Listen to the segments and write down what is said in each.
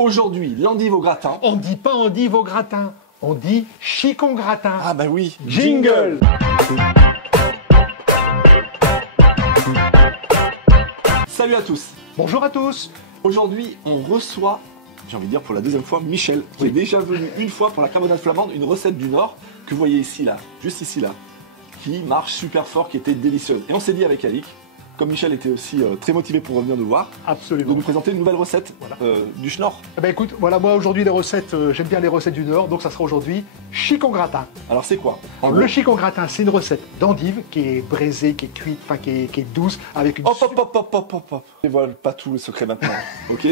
Aujourd'hui, l'endive au gratin. On dit pas endive au gratin, on dit chicon gratin. Ah bah oui, Jingle. Salut à tous. Bonjour à tous. Aujourd'hui, on reçoit, j'ai envie de dire pour la deuxième fois, Michel, qui est déjà venu une fois pour la carbonade flamande, une recette du Nord que vous voyez ici, là, juste ici, là, qui marche super fort, qui était délicieuse. Et on s'est dit avec Alix, comme Michel était aussi très motivé pour revenir nous voir, Absolument. de nous présenter une nouvelle recette du Schnorr. Eh ben écoute, voilà, moi aujourd'hui les recettes, j'aime bien les recettes du Nord, donc ça sera aujourd'hui chicon gratin. Alors c'est quoi? Le chicon gratin, c'est une recette d'endive qui est braisée, qui est cuite, enfin qui est douce, avec une... Hop. Et voilà pas tout le secret maintenant, ok?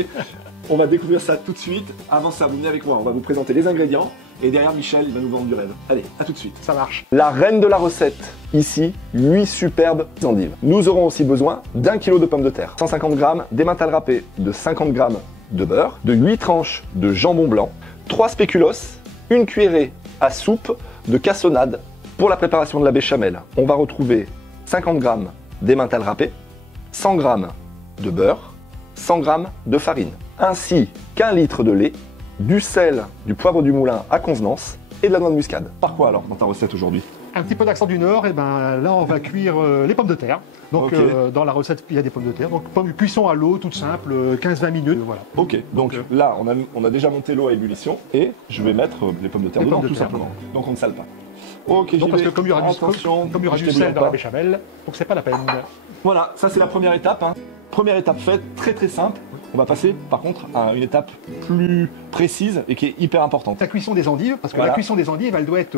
On va découvrir ça tout de suite. Avant ça, vous venez avec moi, on va vous présenter les ingrédients. Et derrière, Michel, il va nous vendre du rêve. Allez, à tout de suite. Ça marche. La reine de la recette, ici, 8 superbes endives. Nous aurons aussi besoin d'1 kg de pommes de terre, 150 g d'emmental râpé, de 50 g de beurre, de 8 tranches de jambon blanc, 3 spéculoos, une cuillerée à soupe de cassonade. Pour la préparation de la béchamel, on va retrouver 50 g d'emmental râpé, 100 g de beurre, 100 g de farine, ainsi qu'1 litre de lait, du sel, du poivre du moulin à convenance et de la noix de muscade. Par quoi alors dans ta recette aujourd'hui? Un petit peu d'accent du Nord, et ben là on va cuire les pommes de terre. Donc dans la recette il y a des pommes de terre. Donc cuisson à l'eau, toute simple, 15-20 minutes. Voilà. Ok, donc là on a déjà monté l'eau à ébullition et je vais mettre les pommes de terre dedans tout simplement. Donc on ne sale pas. Ok, donc parce que comme il y aura du sel dans la béchamel, donc c'est pas la peine. Voilà, ça c'est la première étape. Première étape faite, très simple. On va passer par contre à une étape plus précise et qui est hyper importante. La cuisson des endives, parce que la cuisson des endives, elle doit être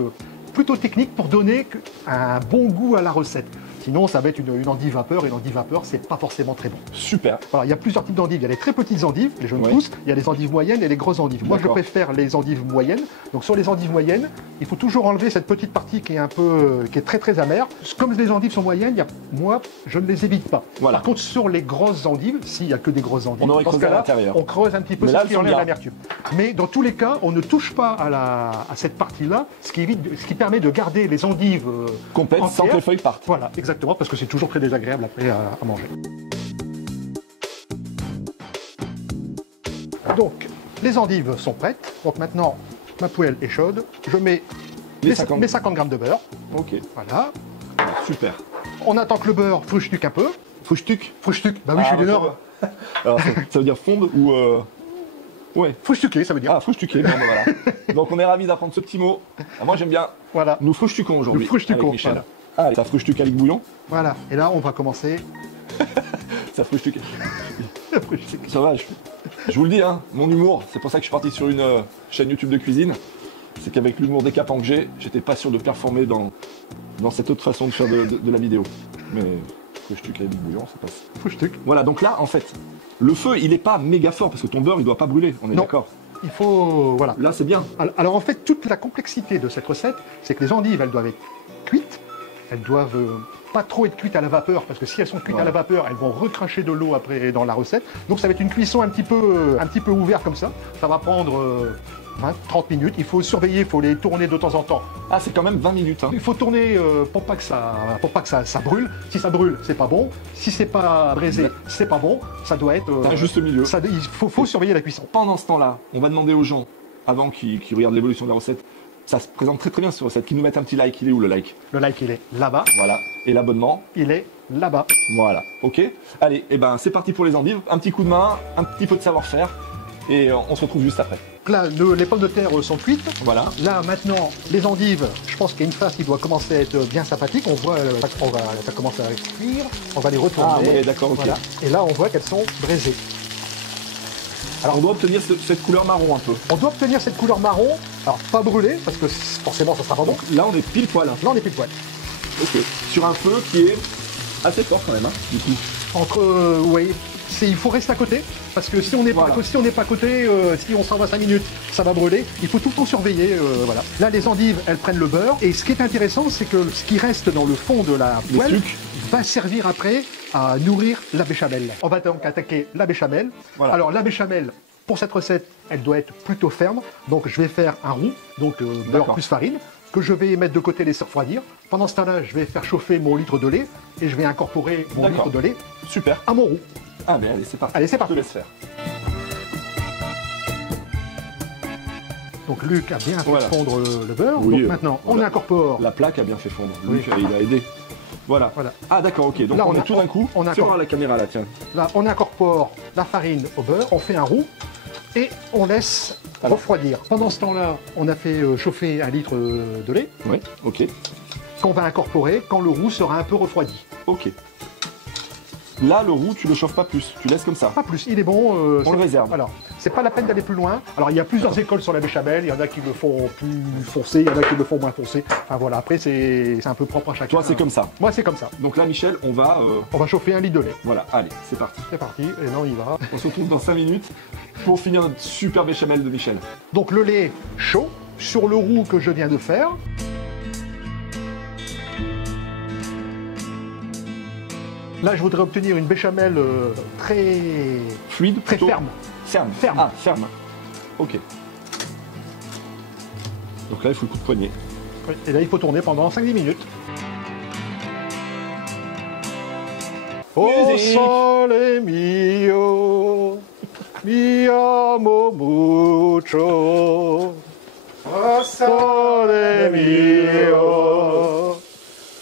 plutôt technique pour donner un bon goût à la recette. Sinon, ça va être une endive vapeur, et l'endive vapeur, c'est pas forcément très bon. Super. Voilà, il y a plusieurs types d'endives. Il y a les très petites endives, les jeunes pousses, il y a les endives moyennes et les grosses endives. Moi, je préfère les endives moyennes. Donc, sur les endives moyennes, il faut toujours enlever cette petite partie qui est très amère. Comme les endives sont moyennes, moi, je ne les évite pas. Voilà. Par contre, sur les grosses endives, s'il n'y a que des grosses endives, on aurait creusé à l'intérieur. On creuse un petit peu ce qui enlève l'amertume. Mais dans tous les cas, on ne touche pas à cette partie-là, ce qui permet de garder les endives complètes sans que les feuilles partent. Voilà, exactement, parce que c'est toujours très désagréable après à manger. Donc, les endives sont prêtes. Donc maintenant, ma poêle est chaude. Je mets mes 50 g de beurre. Ok. Voilà. Super. On attend que le beurre fruchtuque un peu. Fruchtuque? Fruchtuque, bah oui, je suis du Nord. Alors, ça veut dire fondre ou... Ouais. Fruchtuquer, ça veut dire. Ah, fruchtuquer, bon, voilà. Donc on est ravis d'apprendre ce petit mot. Moi j'aime bien. Voilà. Nous fruchtuquons aujourd'hui. Nous fruchtuquons, avec Michel. Voilà. Ah, ça fruchtuque avec bouillon. Voilà. Et là, on va commencer. Ça fruchtuque. Ça va, je vous le dis, mon humour, c'est pour ça que je suis parti sur une chaîne YouTube de cuisine. C'est qu'avec l'humour décapant que j'étais pas sûr de performer dans cette autre façon de faire de la vidéo. Mais fruchtuque avec bouillon, ça passe. Fruchtuque. Voilà, donc là, en fait, le feu, il n'est pas méga fort parce que ton beurre, il doit pas brûler, on est d'accord? Il faut... Voilà. Là, c'est bien. Alors en fait, toute la complexité de cette recette, c'est que les endives, elles doivent être cuites. Elles doivent pas trop être cuites à la vapeur, parce que si elles sont cuites à la vapeur, elles vont recracher de l'eau après dans la recette. Donc ça va être une cuisson un petit peu ouverte comme ça. Ça va prendre 20-30 minutes. Il faut surveiller, il faut les tourner de temps en temps. Ah, c'est quand même 20 minutes. Il faut tourner pour pas que ça brûle. Si ça brûle, c'est pas bon. Si c'est pas braisé, c'est pas bon. Ça doit être un juste milieu. Il faut surveiller la cuisson. Pendant ce temps-là, on va demander aux gens, avant qu'ils regardent l'évolution de la recette, ça se présente très bien cette recette, qu'ils nous mettent un petit like. Il est où le like? Le like, il est là-bas. Voilà. Et l'abonnement? Il est là-bas. Voilà. Ok. Allez, et ben c'est parti pour les endives. Un petit coup de main, un petit peu de savoir-faire. Et on se retrouve juste après. Là, les pommes de terre sont cuites. Voilà. Là, maintenant, les endives, je pense qu'il y a une phase qui doit commencer à être bien sympathique. On voit, ça commence à cuire. On va les retourner. Ah oui, d'accord, ok. Voilà. Et là, on voit qu'elles sont braisées. Alors, on doit obtenir cette couleur marron un peu. On doit obtenir cette couleur marron. Alors, pas brûlée, parce que forcément, ça sera pas bon. Donc, là, on est pile poil. Là, on est pile poil. Ok. Sur un feu qui est assez fort quand même, du coup. Oui. Il faut rester à côté, parce que si on n'est pas à côté, si on s'en va 5 minutes, ça va brûler. Il faut tout le temps surveiller. Voilà. Là, les endives, elles prennent le beurre. Et ce qui est intéressant, c'est que ce qui reste dans le fond de la poêle va servir après à nourrir la béchamel. On va donc attaquer la béchamel. Voilà. Alors, la béchamel, pour cette recette, elle doit être plutôt ferme. Donc, je vais faire un roux, donc beurre plus farine, que je vais mettre de côté, laisser refroidir. Pendant ce temps-là, je vais faire chauffer mon litre de lait et je vais incorporer mon litre de lait à mon roux. Ah, mais allez, c'est parti. Allez, c'est parti. Je te laisse faire. Donc Luc a bien fait fondre le beurre. Oui, donc maintenant, on incorpore... La plaque a bien fait fondre. Luc, il a aidé. Voilà. Ah d'accord, ok. Donc là, on met tout d'un coup. Sur la caméra là, tiens. Là, on incorpore la farine au beurre, on fait un roux et on laisse refroidir. Pendant ce temps-là, on a fait chauffer 1 litre de lait. Oui, ok. Qu'on va incorporer quand le roux sera un peu refroidi. Ok. Là, le roux, tu le chauffes pas plus, tu laisses comme ça. Pas plus, il est bon. On le réserve. Alors, c'est pas la peine d'aller plus loin. Alors, il y a plusieurs écoles sur la béchamel. Il y en a qui le font plus foncé, il y en a qui le font moins foncé. Enfin voilà, après, c'est un peu propre à chacun. Toi, c'est comme ça. Moi, c'est comme ça. Donc là, Michel, on va chauffer 1 litre de lait. Voilà, allez, c'est parti. C'est parti, et là, on y va. On se retrouve dans 5 minutes pour finir notre super béchamel de Michel. Donc, le lait chaud sur le roux que je viens de faire. Là, je voudrais obtenir une béchamel très fluide, très ferme. Ferme. Ah, ferme. Ok. Donc là, il faut le coup de poignet. Oui. Et là, il faut tourner pendant 5-10 minutes. Oh sole mio, mi amo mucho. Oh sole mio,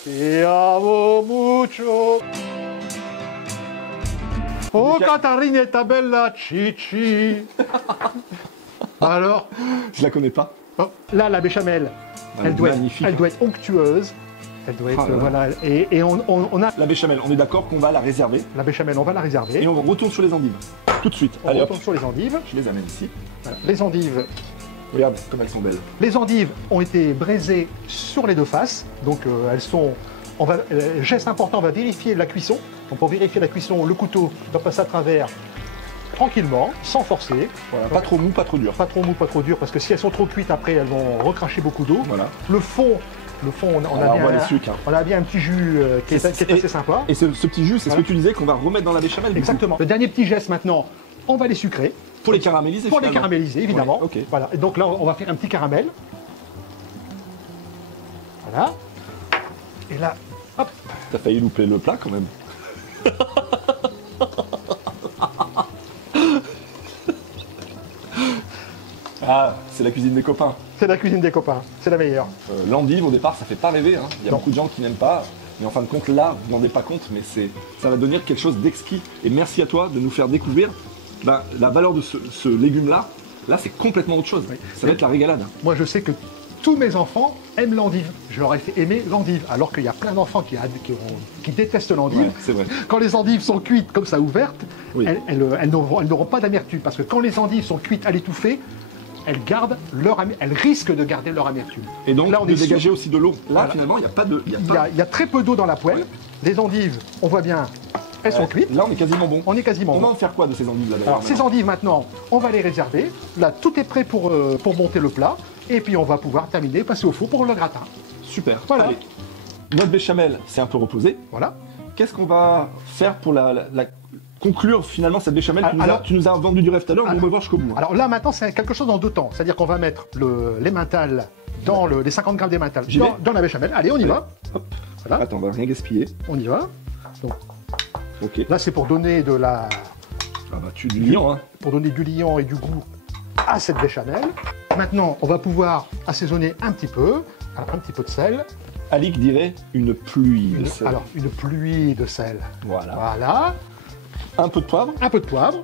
mi amo mucho. Oh, Catarina bella Cici. Alors, je la connais pas. Oh, là, la béchamel, elle doit être onctueuse. Elle doit être, voilà. Et on a... La béchamel, on est d'accord qu'on va la réserver. La béchamel, on va la réserver. Et on retourne sur les endives. Tout de suite. On retourne sur les endives. Je les amène ici. Voilà. Les endives. Regarde comme elles sont belles. Les endives ont été braisées sur les deux faces. Donc, elles sont... geste important, on va vérifier la cuisson. Donc pour vérifier la cuisson, le couteau doit passer à travers tranquillement, sans forcer. Voilà, pas trop mou, pas trop dur. Pas trop mou, pas trop dur, parce que si elles sont trop cuites, après elles vont recracher beaucoup d'eau. Voilà. Le fond, on a bien un petit jus qui est assez sympa. Et ce petit jus, c'est ce que tu disais qu'on va remettre dans la béchamel. Exactement. Le dernier petit geste maintenant, on va les sucrer. Pour les caraméliser. Pour les caraméliser, évidemment. Ouais, okay. Voilà. Et donc là, on va faire un petit caramel. Voilà. Et là, hop. T'as failli louper le plat quand même. Ah, c'est la cuisine des copains. C'est la cuisine des copains, c'est la meilleure. L'endive, au départ, ça fait pas rêver. Hein. Il y a beaucoup de gens qui n'aiment pas. Mais en fin de compte, là, vous n'en rendez pas compte, mais ça va devenir quelque chose d'exquis. Et merci à toi de nous faire découvrir la valeur de ce légume-là. Là, c'est complètement autre chose. Oui. Ça va être la régalade. Moi, je sais que tous mes enfants aiment l'endive. Je leur ai fait aimer l'endive, alors qu'il y a plein d'enfants qui détestent l'endive. Ouais, c'est vrai. Quand les endives sont cuites comme ça, ouvertes, oui. elles n'auront pas d'amertume. Parce que quand les endives sont cuites à l'étouffée, elles risquent de garder leur amertume. Et donc, là, on est dégager aussi de l'eau. Là, voilà. Finalement, il n'y a pas de... Il y a très peu d'eau dans la poêle. Ouais. Les endives, on voit bien, elles sont cuites. Là, on est quasiment bon. On est quasiment bon. On va en faire quoi de ces endives là? Alors, ces endives, maintenant, on va les réserver. Là, tout est prêt pour monter le plat. Et puis, on va pouvoir terminer, passer au four pour le gratin. Super. Voilà. Allez. Notre béchamel s'est un peu reposée. Voilà. Qu'est-ce qu'on va faire pour conclure finalement cette béchamel? Tu nous as vendu du rêve tout à l'heure, on va voir jusqu'au bout. Alors là, maintenant, c'est quelque chose en deux temps. C'est-à-dire qu'on va mettre l'emmental dans les 50 grammes d'emmental dans la béchamel. Allez, on y va. Hop. Voilà. Attends, on va rien gaspiller. On y va. Donc, okay. Là, c'est pour donner de la... du liant, hein. Pour donner du liant et du goût à cette béchamel. Maintenant, on va pouvoir assaisonner un petit peu. Alors, un petit peu de sel. Alix dirait une pluie de sel. Alors, une pluie de sel. Voilà. Voilà. Un peu de poivre. Un peu de poivre.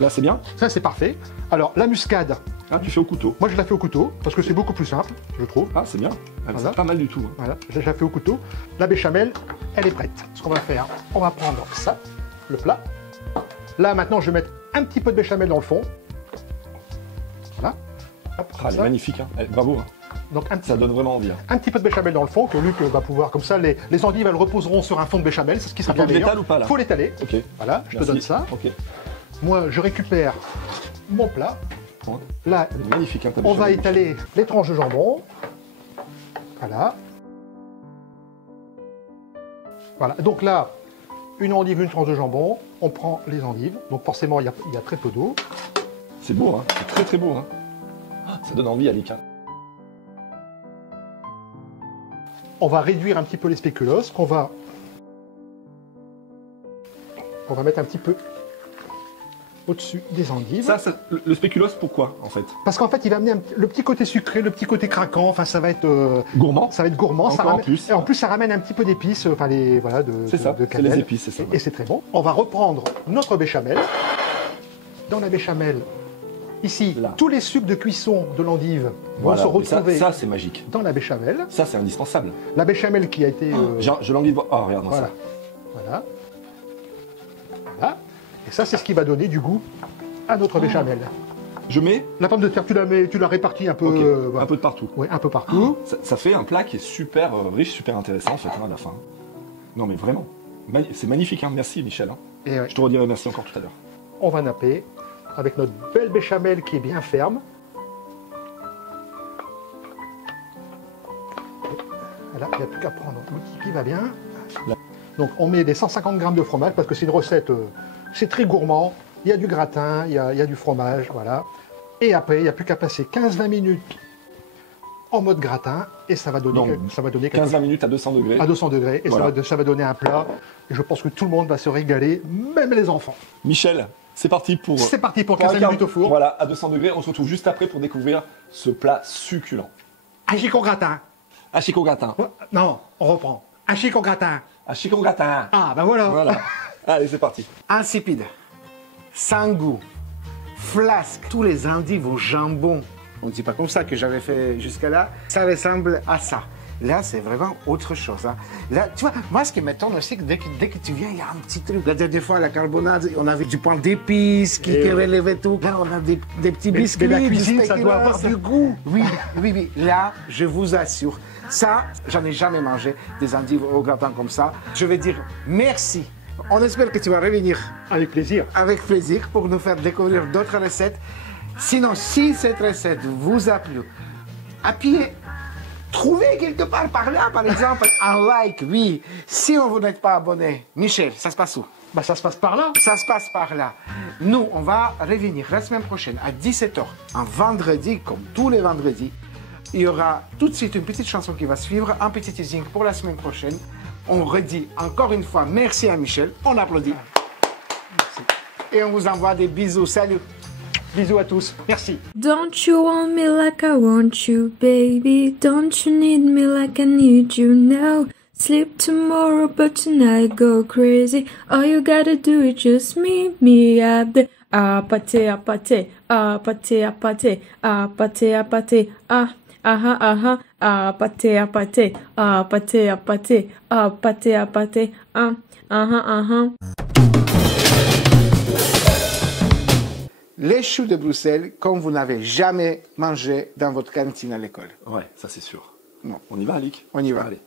Là, c'est bien. Ça, c'est parfait. Alors, la muscade. Ah, tu fais au couteau. Moi, je la fais au couteau, parce que c'est beaucoup plus simple, je trouve. Ah, c'est bien. Voilà. C'est pas mal du tout. Hein. Voilà, je la fais au couteau. La béchamel, elle est prête. Ce qu'on va faire, on va prendre ça, le plat. Là, maintenant, je vais mettre un petit peu de béchamel dans le fond. Voilà. Hop, elle est magnifique. Hein. Bravo. Hein. Donc, ça donne vraiment envie. Hein. Un petit peu de béchamel dans le fond, que Luc va pouvoir, comme ça, les endives, elles reposeront sur un fond de béchamel. C'est ce qui sera bien meilleur. Faut l'étaler ou pas, là? Faut l'étaler. Ok. Voilà, je te donne ça. Ok. Moi, je récupère mon plat. Là, magnifique, hein, on va étaler les tranches de jambon. Voilà. Voilà. Donc là, une endive, une tranche de jambon. On prend les endives. Donc forcément, il y a très peu d'eau. C'est beau, hein. C'est très très beau. Hein. Ça donne envie, Alix. Hein. On va réduire un petit peu les spéculoos. On va mettre un petit peu au-dessus des endives. Ça, le spéculoos, pourquoi en fait? Parce qu'en fait, il va amener le petit côté sucré, le petit côté craquant. Enfin, ça va être gourmand. Ça va être gourmand. Encore en plus. Et en plus, ça ramène un petit peu d'épices, enfin voilà, de cannelle. Les épices, c'est ça. Et c'est très bon. On va reprendre notre béchamel. Dans la béchamel, ici, là, tous les sucs de cuisson de l'endive vont se retrouver. Ça, c'est magique. Dans la béchamel. Ça, c'est indispensable. La béchamel qui a été. Je l'envie. Oh, regarde voilà. Ça. Voilà. Voilà. Et ça, c'est ce qui va donner du goût à notre béchamel. Je mets la pomme de terre, tu la répartis un peu, voilà. Un peu de partout. Oui, un peu partout. Ça fait un plat qui est super riche, super intéressant en fait à la fin. Non mais vraiment, c'est magnifique. Hein. Merci Michel. Hein. Et je te redirai merci encore tout à l'heure. On va napper avec notre belle béchamel qui est bien ferme. Voilà, il n'y a plus qu'à prendre l'outil qui va bien. Donc on met des 150 g de fromage parce que c'est une recette, c'est très gourmand. Il y a du gratin, il y a du fromage, voilà. Et après, il n'y a plus qu'à passer 15-20 minutes en mode gratin et ça va donner... 15-20 minutes à 200 degrés. À 200 degrés et voilà. ça va donner un plat. Et je pense que tout le monde va se régaler, même les enfants. Michel, c'est parti pour 15 minutes au four. Voilà, à 200 degrés. On se retrouve juste après pour découvrir ce plat succulent. Hachis au gratin. Hachis au gratin. Non, on reprend. Hachis au gratin. Hachis au gratin. Ah, ben voilà. Allez, c'est parti. Insipide, sans goût, flasque, tous les endives au jambon. On ne dit pas comme ça que j'avais fait jusqu'à là. Ça ressemble à ça. Là, c'est vraiment autre chose. Hein. Là, tu vois, moi, ce qui m'étonne aussi, dès que tu viens, il y a un petit truc. La dernière fois, à la carbonade, on avait du pain d'épices qui relevait tout. Là, on a des petits biscuits. Mais la cuisine, ça doit avoir du goût. Oui. Là, je vous assure, ça, j'en ai jamais mangé des endives au gratin comme ça. Je vais dire merci. On espère que tu vas revenir. Avec plaisir. Avec plaisir pour nous faire découvrir d'autres recettes. Sinon, si cette recette vous a plu, appuyez. Trouvez quelque part par là, par exemple, un like, oui. Si vous n'êtes pas abonné, Michel, ça se passe où? Bah, ça se passe par là. Ça se passe par là. Nous, on va revenir la semaine prochaine à 17h, un vendredi, comme tous les vendredis. Il y aura tout de suite une petite chanson qui va suivre, un petit teasing pour la semaine prochaine. On redit encore une fois merci à Michel. On applaudit. Merci. Et on vous envoie des bisous. Salut. Bisous à tous. Merci. Don't you want me like I want you, baby? Don't you need me like I need you now? Sleep tomorrow, but tonight go crazy. All you gotta do is just meet me at the apate, apate, apate, apate, apate, apate, apate, apate, apate, apate, apate, Les choux de Bruxelles, comme vous n'avez jamais mangé dans votre cantine à l'école. Ouais, ça c'est sûr. Non. On y va, Alic? On y va. Allez.